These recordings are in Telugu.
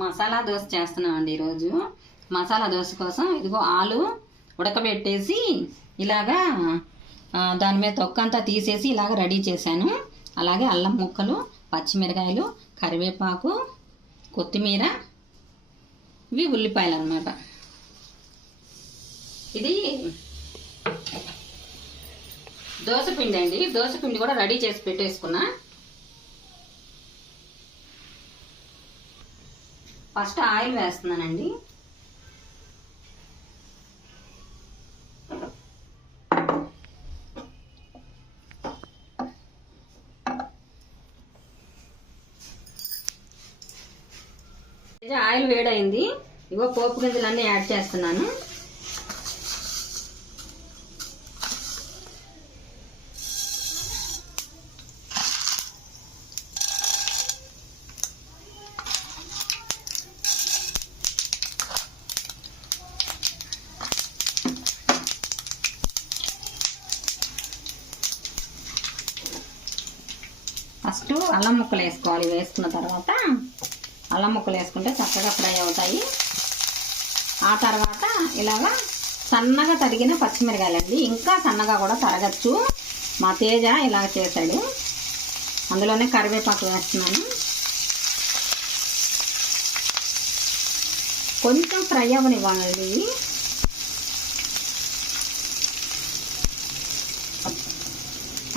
మసాలా దోశ చేస్తున్నామండి ఈరోజు. మసాలా దోశ కోసం ఇదిగో ఆలు ఉడకబెట్టేసి ఇలాగా దాని మీద తొక్కంతా తీసేసి ఇలాగ రెడీ చేశాను. అలాగే అల్లం ముక్కలు పచ్చిమిరకాయలు కరివేపాకు కొత్తిమీర ఇవి ఉల్లిపాయలు అనమాట ఇది దోశ పిండి అండి. దోశ పిండి కూడా రెడీ చేసి పెట్టేసుకున్నా. ఫస్ట్ ఆయిల్ వేస్తున్నానండి. ఇది ఆయిల్ వేడైంది. ఇవో పోపు గింజలు అన్నీ యాడ్ చేస్తున్నాను. ఫస్ట్ అల్లం ముక్కలు వేసుకోవాలి. వేసుకున్న తర్వాత అల్లం ముక్కలు వేసుకుంటే చక్కగా ఫ్రై అవుతాయి. ఆ తర్వాత ఇలాగా సన్నగా తరిగిన పచ్చిమిరకాయలండి. ఇంకా సన్నగా కూడా తరగచ్చు. మా తేజ ఇలా చేశాడు. అందులోనే కరివేపాకు వేస్తున్నాను. కొంచెం ఫ్రై అవ్వనివ్వండి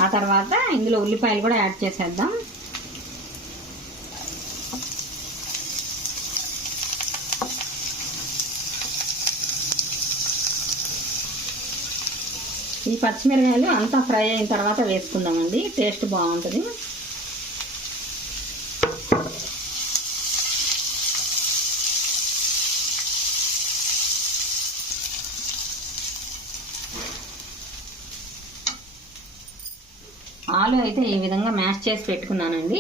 ఆ తర్వాత ఇందులో ఉల్లిపాయలు కూడా యాడ్ చేసేద్దాం. ఈ పచ్చిమిరకాయలు అంతా ఫ్రై అయిన తర్వాత వేసుకుందామండి. టేస్ట్ బాగుంటుంది. ఆలు అయితే ఈ విధంగా మ్యాష్ చేసి పెట్టుకున్నానండి.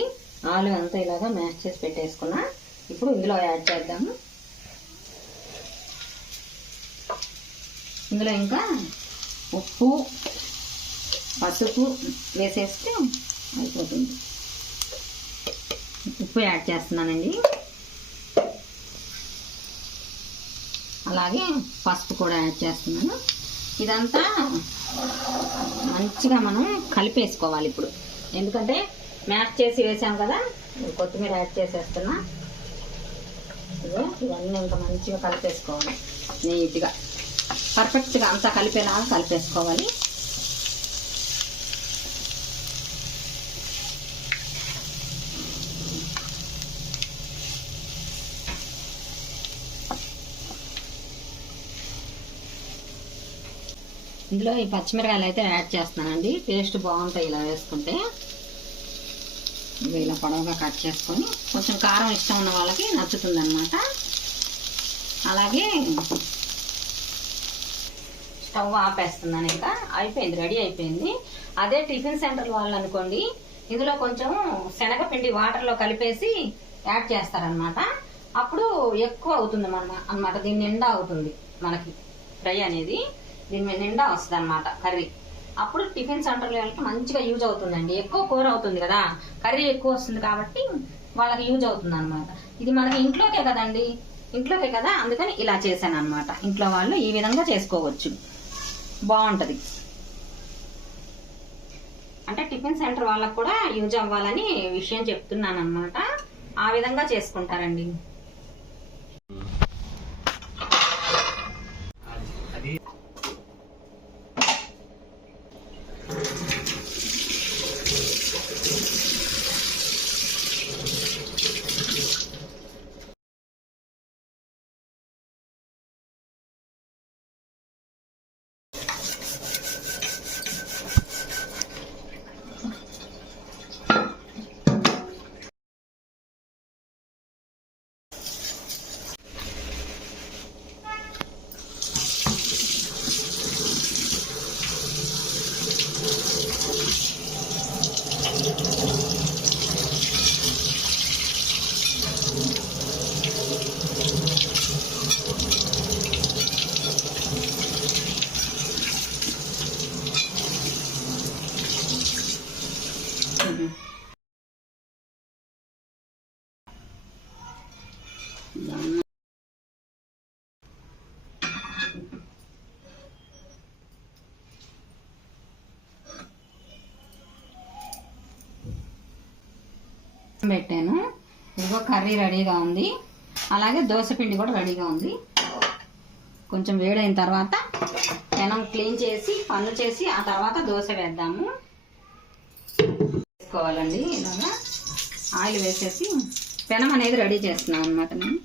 ఆలు అంతా ఇలాగా మ్యాష్ చేసి పెట్టేసుకున్నా. ఇప్పుడు ఇందులో యాడ్ చేద్దాము. ఇందులో ఇంకా ఉప్పు పసుపు వేసేస్తే అయిపోతుంది. ఉప్పు యాడ్ చేస్తున్నానండి. అలాగే పసుపు కూడా యాడ్ చేస్తున్నాను. ఇదంతా మంచిగా మనం కలిపేసుకోవాలి ఇప్పుడు. ఎందుకంటే మ్యాష్ చేసి వేసాం కదా కొత్తిమీర యాడ్ చేసేస్తున్నా. ఇవన్నీ ఇంకా మంచిగా కలిపేసుకోవాలి. నీట్గా పర్ఫెక్ట్గా అంతా కలిపేలాగా కలిపేసుకోవాలి. ఇందులో ఈ పచ్చిమిరకాయలు అయితే యాడ్ చేస్తున్నానండి. టేస్ట్ బాగుంటాయి ఇలా వేసుకుంటే. ఇలా పొడవుగా కట్ చేసుకొని కొంచెం కారం ఇష్టం ఉన్న వాళ్ళకి నచ్చుతుంది అనమాట అలాగే స్టవ్ ఆపేస్తున్నాను ఇంకా. అయిపోయింది రెడీ అయిపోయింది. అదే టిఫిన్ సెంటర్ వాళ్ళు అనుకోండి ఇందులో కొంచెం శనగపిండి వాటర్లో కలిపేసి యాడ్ చేస్తారనమాట అప్పుడు ఎక్కువ అవుతుంది మన అనమాట దీని నిండా అవుతుంది మనకి ఫ్రై అనేది. దీని నిండా వస్తుంది అనమాట కర్రీ. అప్పుడు టిఫిన్ సెంటర్లో వాళ్ళకి మంచిగా యూజ్ అవుతుందండి. ఎక్కువ కూర అవుతుంది కదా. కర్రీ ఎక్కువ వస్తుంది కాబట్టి వాళ్ళకి యూజ్ అవుతుంది అనమాట ఇది మనకి ఇంట్లోకే కదండి. ఇంట్లోకే కదా. అందుకని ఇలా చేశాను అనమాట ఇంట్లో వాళ్ళు ఈ విధంగా చేసుకోవచ్చు. బాగుంటుంది. అంటే టిఫిన్ సెంటర్ వాళ్ళకు కూడా యూజ్ అవ్వాలని విషయం చెప్తున్నాను అనమాట ఆ విధంగా చేసుకుంటారండి. అది పెట్టాను. ఇదిగో కర్రీ రెడీగా ఉంది. అలాగే దోశ పిండి కూడా రెడీగా ఉంది. కొంచెం వేడైన తర్వాత పెనం క్లీన్ చేసి పన్ను చేసి ఆ తర్వాత దోశ వేద్దాము. వేసుకోవాలండి ఇలాగా. ఆయిల్ వేసేసి పెనం అనేది రెడీ చేస్తున్నాం అనమాట నేను.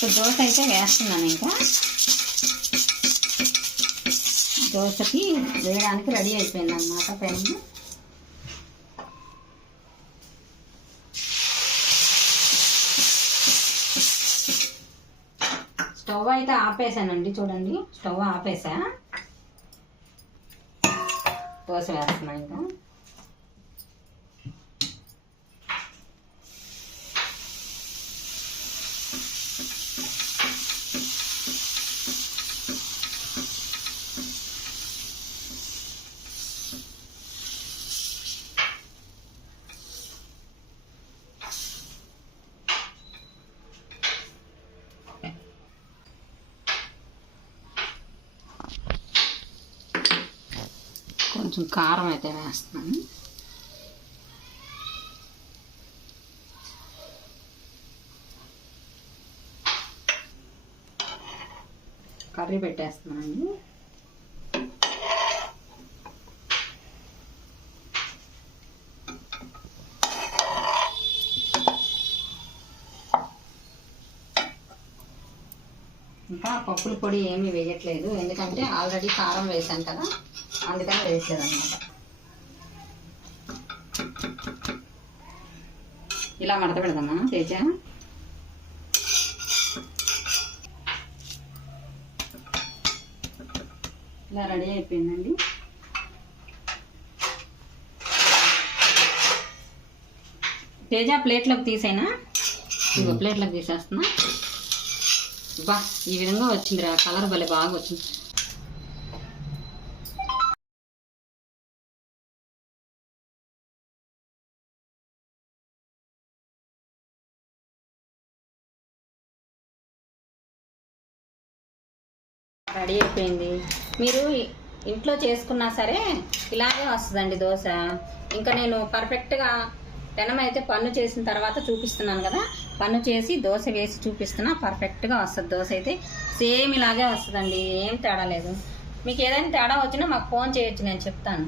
సో దోశ అయితే వేస్తున్నాను ఇంకా. దోశకి వేయడానికి రెడీ అయిపోయింది అనమాట పెన్. స్టవ్ అయితే ఆపేసానండి చూడండి. స్టవ్ ఆపేసా? దోశ వేస్తున్నా ఇంకా. కొంచెం కారం అయితే వేస్తున్నాను. కర్రీ పెట్టేస్తున్నానండి. ఇంకా పప్పుల పొడి ఏమీ వేయట్లేదు. ఎందుకంటే ఆల్రెడీ కారం వేసాను కదా. అందుకని వేసేదన్నమాట. ఇలా మడత పెడదామా తేజ ఇలా రెడీ అయిపోయిందండి. తేజ ప్లేట్లోకి తీసేనా? ఇంకో ప్లేట్లోకి తీసేస్తున్నా. బా ఈ విధంగా వచ్చిందిరా కలర్ భలే బాగా వచ్చింది. రెడీ అయిపోయింది. మీరు ఇంట్లో చేసుకున్నా సరే ఇలాగే వస్తుందండి దోశ. ఇంకా నేను పర్ఫెక్ట్గా పెనం అయితే పన్ను చేసిన తర్వాత చూపిస్తున్నాను కదా పన్ను చేసి దోశ వేసి చూపిస్తున్నా పర్ఫెక్ట్గా వస్తుంది దోశ అయితే. సేమ్ ఇలాగే వస్తుందండి ఏం తేడా లేదు. మీకు ఏదైనా తేడా వచ్చినా మాకు ఫోన్ చేయొచ్చు నేను చెప్తాను.